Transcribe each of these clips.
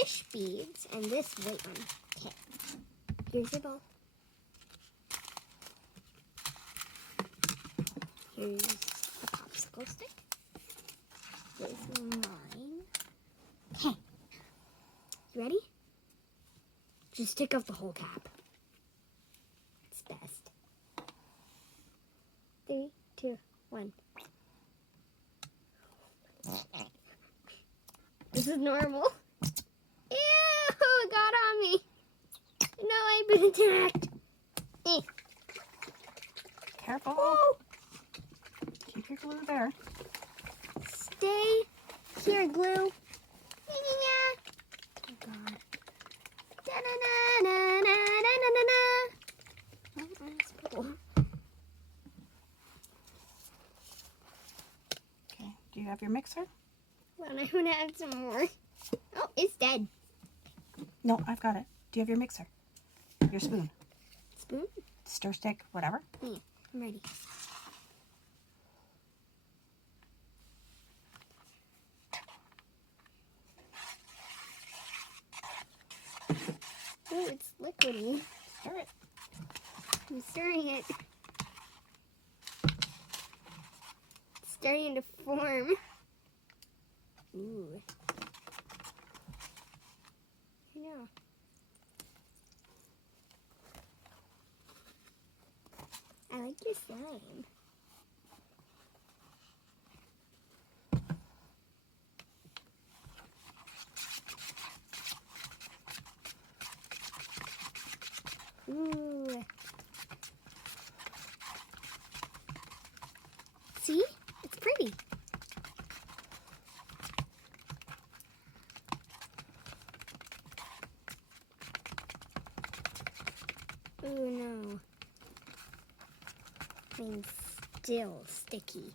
fish beads and this white one. Okay. Here's your ball. Here's the popsicle stick. Here's mine. Okay. You ready? Just take off the whole cap. It's best. 3, 2, 1. This is normal. Ew, it got on me. No, I've been attacked. Careful. Woo. Keep your glue there. Stay here, glue. Oh, God. Da-na-na-na-na-na-na-na. Oh, that's purple. Okay. Do you have your mixer? Well, I'm gonna add some more. Oh, it's dead. No, I've got it. Do you have your mixer? Your spoon? Spoon? Stir stick, whatever. Yeah, I'm ready. Oh, it's liquidy. Stir it. I'm stirring it. It's starting to form. Ooh. I know. I like your slime. Ooh. See? It's pretty. Ooh, no. Mine's still sticky.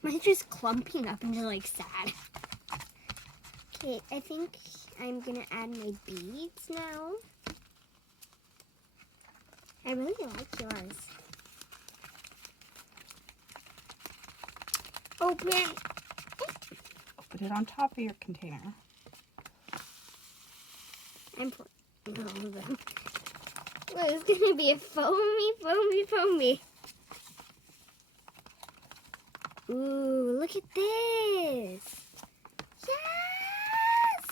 Mine's just clumping up and just like sad. Okay, I think I'm gonna add my beads now. I really like yours. Open. Put it on top of your container. I'm putting all of them. Well, it's gonna be a foamy. Ooh, look at this. Yes!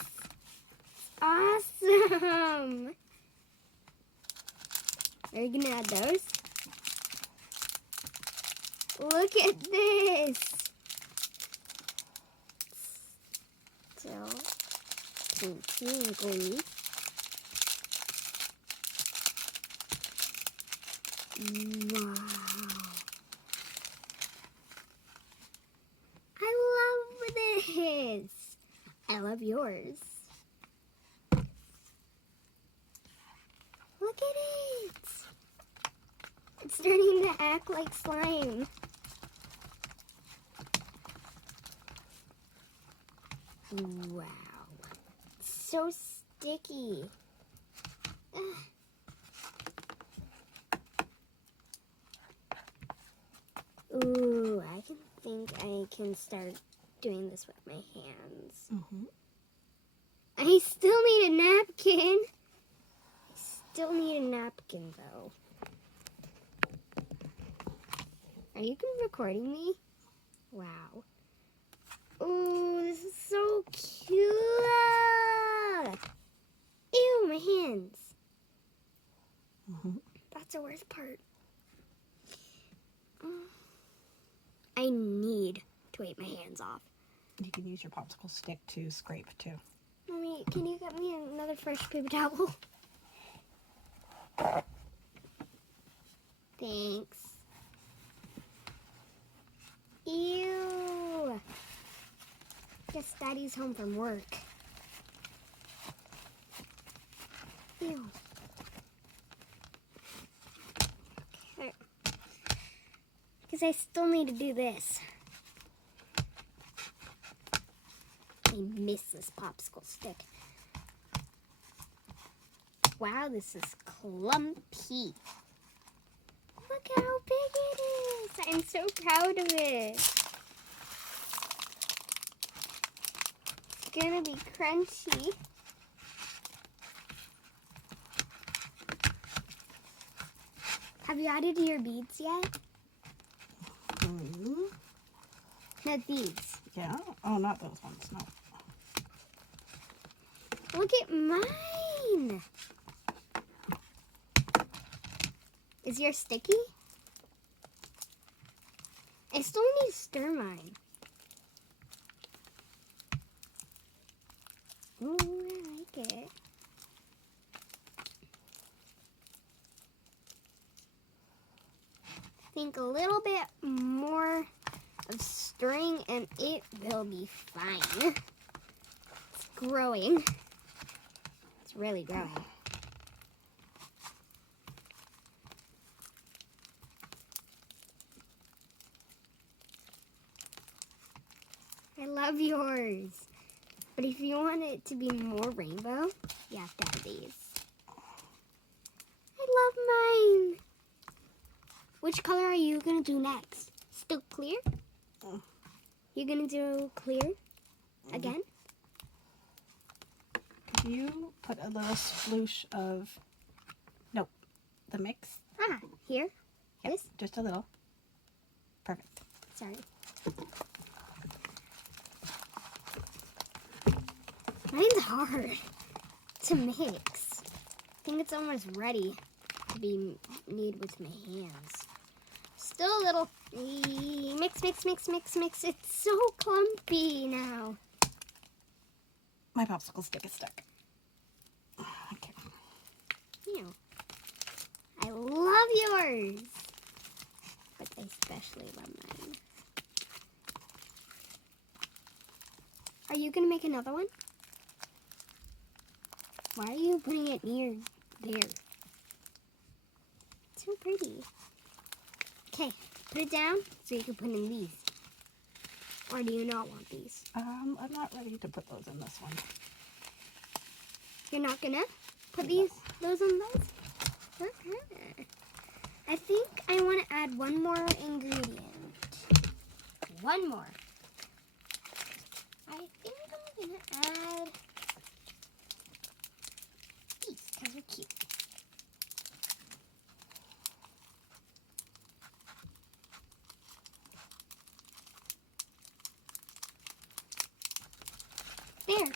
Awesome. Are you gonna add those? Look at this. Still tingly. Wow. I love this. I love yours. Look at it. It's starting to act like slime. Wow. It's so sticky. Ooh, I think I can start doing this with my hands. Mm-hmm. I still need a napkin. Though. Are you recording me? Wow. Ooh, this is so cute. Ew, my hands. Mm-hmm. That's the worst part. I need to wipe my hands off. You can use your popsicle stick to scrape too. Mommy, can you get me another fresh paper towel? Thanks. Ew. Guess Daddy's home from work. Ew. Okay. Because I still need to do this. miss this popsicle stick. Wow, this is clumpy. Look how big it is. I'm so proud of it. It's gonna be crunchy. Have you added your beads yet? Not these. Yeah. Oh, not those ones. No. Look at mine. Is yours sticky? I still need to stir mine. Ooh, I like it. I think a little bit more of stirring and it will be fine. It's growing. It's really growing. I love yours. But if you want it to be more rainbow, you have to have these. I love mine. Which color are you going to do next? Still clear? You're going to do clear again? You put a little sploosh of, nope, the mix. Ah, here? Yep, This? just a little. Perfect. Sorry. Mine's hard to mix. I think it's almost ready to be made with my hands. Still a little mix, mix, mix, mix, mix. It's so clumpy now. My popsicle stick is stuck. Okay. Ew. I love yours, but I especially love mine. Are you gonna make another one? Why are you putting it near there? It's so pretty. Okay, put it down so you can put in these. Or do you not want these? I'm not ready to put those in this one. You're not gonna put those on those? Okay. I think I want to add one more ingredient. One more. I think I'm gonna add these because they're cute. There.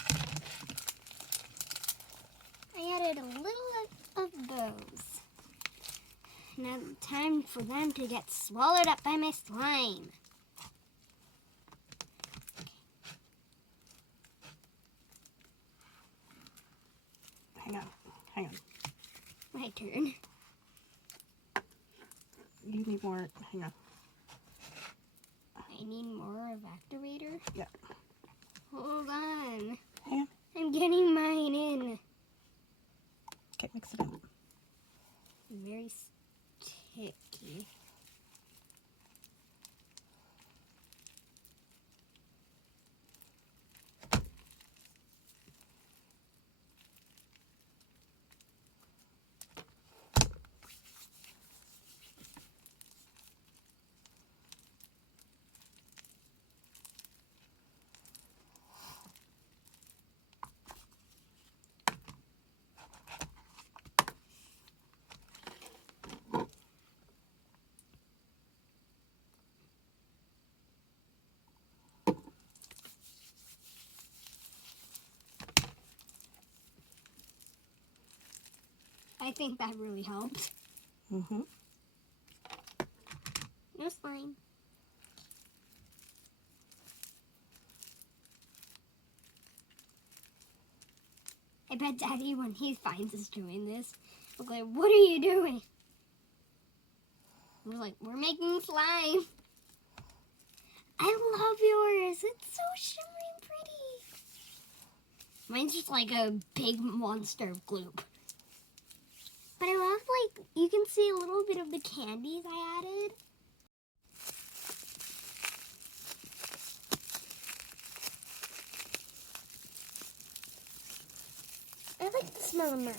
I added a little of those. Now time for them to get swallowed up by my slime. Hang on. My turn. You need more, hang on. I need more evaporator. Yeah. Hold on. Hang on. I'm getting mine in. Okay, mix it in. Very sticky. I think that really helped. Mm-hmm. No slime. I bet Daddy, when he finds us doing this, will go like, "What are you doing?" We're like, "We're making slime." I love yours. It's so shimmery and pretty. Mine's just like a big monster of gloop. But I love, like, you can see a little bit of the candies I added. like the smell of mine.